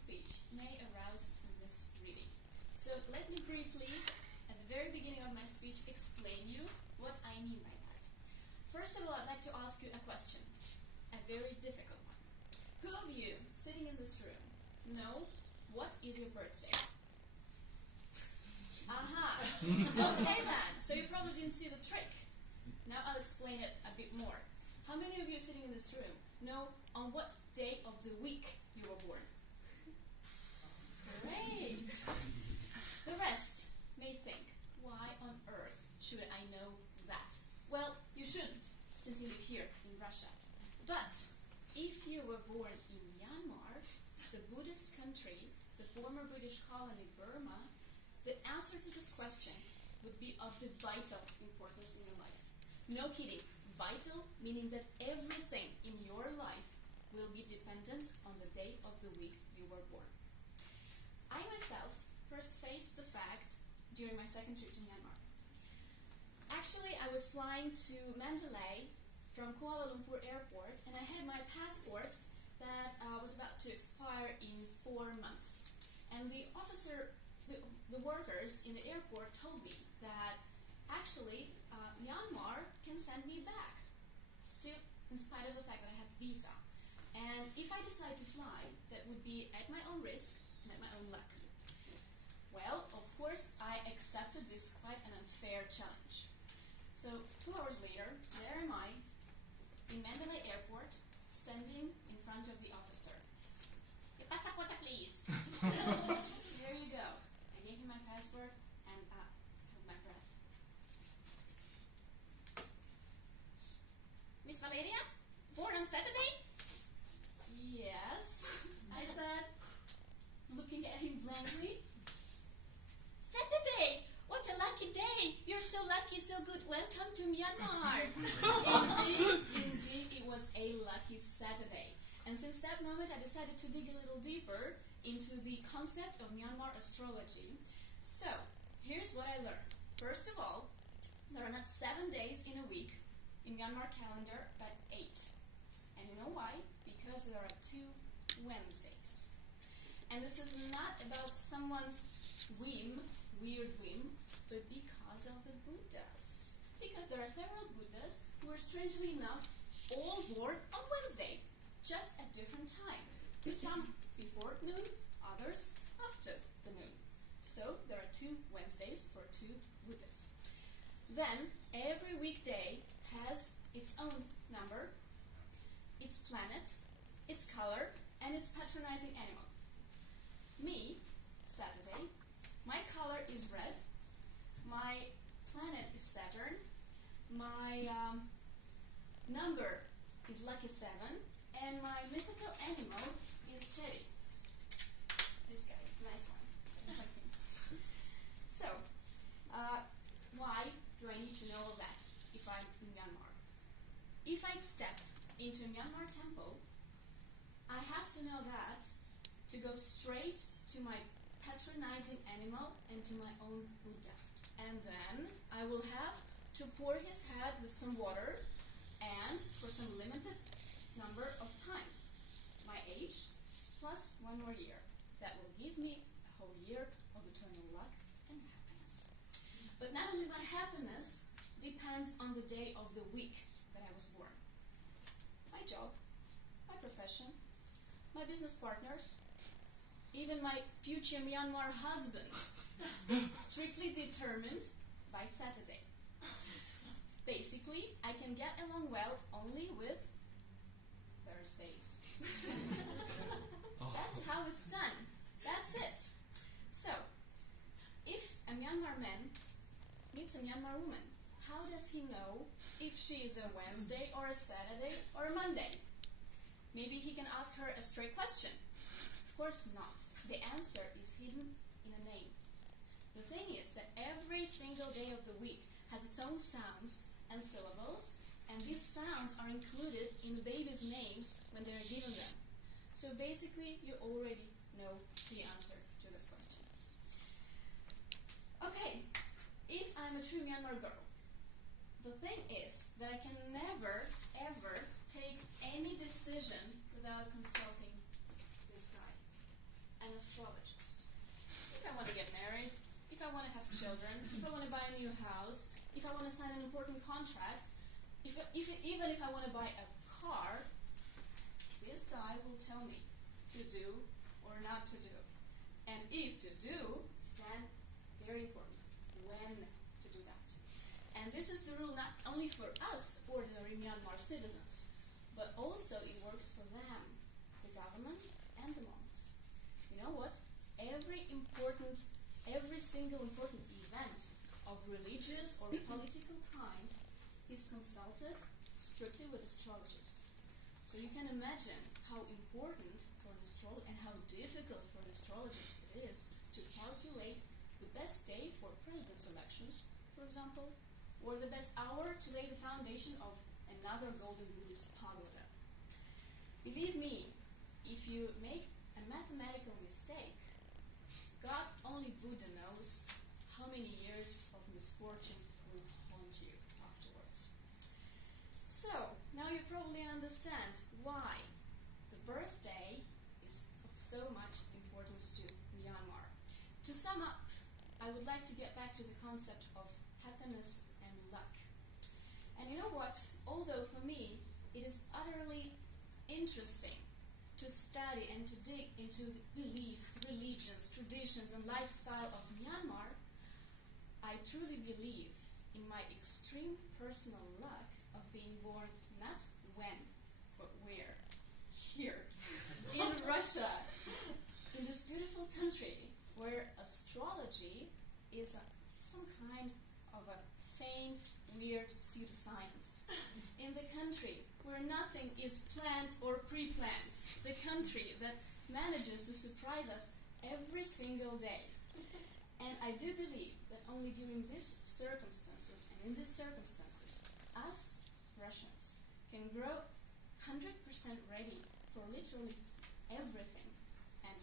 speech may arouse some misreading. So let me briefly, at the very beginning of my speech, explain you what I mean by that. First of all, I'd like to ask you a question, a very difficult one. Who of you sitting in this room know what is your birthday? Aha! Okay then, so you probably didn't see the trick. Now I'll explain it a bit more. How many of you sitting in this room know on what day of the week you were born? Great! The rest may think, why on earth should I know that? Well, you shouldn't, since you live here in Russia. But if you were born in Myanmar, the Buddhist country, the former British colony Burma, the answer to this question would be of the vital importance in your life. No kidding, vital meaning that everything in your life will be dependent on the day of the week you were born. I myself first faced the fact during my second trip to Myanmar. Actually, I was flying to Mandalay from Kuala Lumpur airport, and I had my passport that was about to expire in 4 months. And the workers in the airport told me that actually Myanmar can send me back, still in spite of the fact that I have visa. And if I decide to fly, that would be at my own risk and at my own luck. Well, of course, I accepted this quite an unfair challenge. So 2 hours later, there am I in Mandalay airport, standing in front of the officer. Your passport, please. There you go. I gave him my passport and held my breath. Miss Valeria, born on Saturday? Yes, I said, looking at him blankly. Saturday! What a lucky day! You're so lucky, so good. Welcome to Myanmar. Indeed, it was a lucky Saturday. And since that moment, I decided to dig a little deeper into the concept of Myanmar astrology. So, here's what I learned. First of all, there are not 7 days in a week in Myanmar calendar, but 8. And you know why? Because there are 2 Wednesdays. And this is not about someone's whim, weird whim, but because of the Buddhas. Because there are several Buddhas who are, strangely enough, all born on Wednesday, just at different time. Some before noon, others after the noon. So there are 2 Wednesdays for 2 Buddhas. Then every weekday has its own number, its planet, its color, and its patronizing animal. Me, Saturday, my color is red, my planet is Saturn, my number is lucky 7, and my mythical animal is Cherry. This guy, nice one. So, why do I need to know all that if I'm in Myanmar? If I step into a Myanmar temple, I have to know that to go straight to my patronizing animal and to my own Buddha. And then I will have to pour his head with some water and for some limited number of times. My age plus 1 more year. That will give me a whole year of eternal luck and happiness. But not only my happiness depends on the day of the week that I was born. My job, my profession, my business partners, even my future Myanmar husband is strictly determined by Saturday. Basically, I can get along well only with Thursdays. That's how it's done. That's it. So, if a Myanmar man meets a Myanmar woman, how does he know if she is a Wednesday or a Saturday or a Monday? Maybe he can ask her a straight question. Of course not. The answer is hidden in a name. The thing is that every single day of the week has its own sounds and syllables, and these sounds are included in the baby's names when they are given them. So basically, you already know the answer to this question. Okay, if I'm a true Myanmar girl, the thing is that I can never, ever take any decision without consulting this guy. astrologist. If I want to get married, if I want to have children, if I want to buy a new house, if I want to sign an important contract, even if I want to buy a car, this guy will tell me to do or not to do. And if to do, then very important, when to do that. And this is the rule not only for us, ordinary Myanmar citizens, but also it works for them, the government and the monks. You know what? Every single important event of religious or political kind is consulted strictly with astrologists. So you can imagine how important for an astrologer and how difficult for an astrologist it is to calculate the best day for president's elections, for example, or the best hour to lay the foundation of another golden Buddhist pagoda. Believe me, if you make a mathematical mistake, God only Buddha knows how many years of misfortune will haunt you afterwards. So, now you probably understand why the birthday is of so much importance to Myanmar. To sum up, I would like to get back to the concept of happiness and luck. And you know what? Although for me it is utterly interesting to study and to dig into the beliefs, religions, traditions, and lifestyle of Myanmar, I truly believe in my extreme personal luck of being born not when, but where? Here, in Russia, in this beautiful country where astrology is some kind of a faint, weird pseudoscience. In the country where nothing is planned or pre-planned. The country that manages to surprise us every single day. And I do believe that only during these circumstances, and in these circumstances, us Russians can grow 100% ready for literally everything and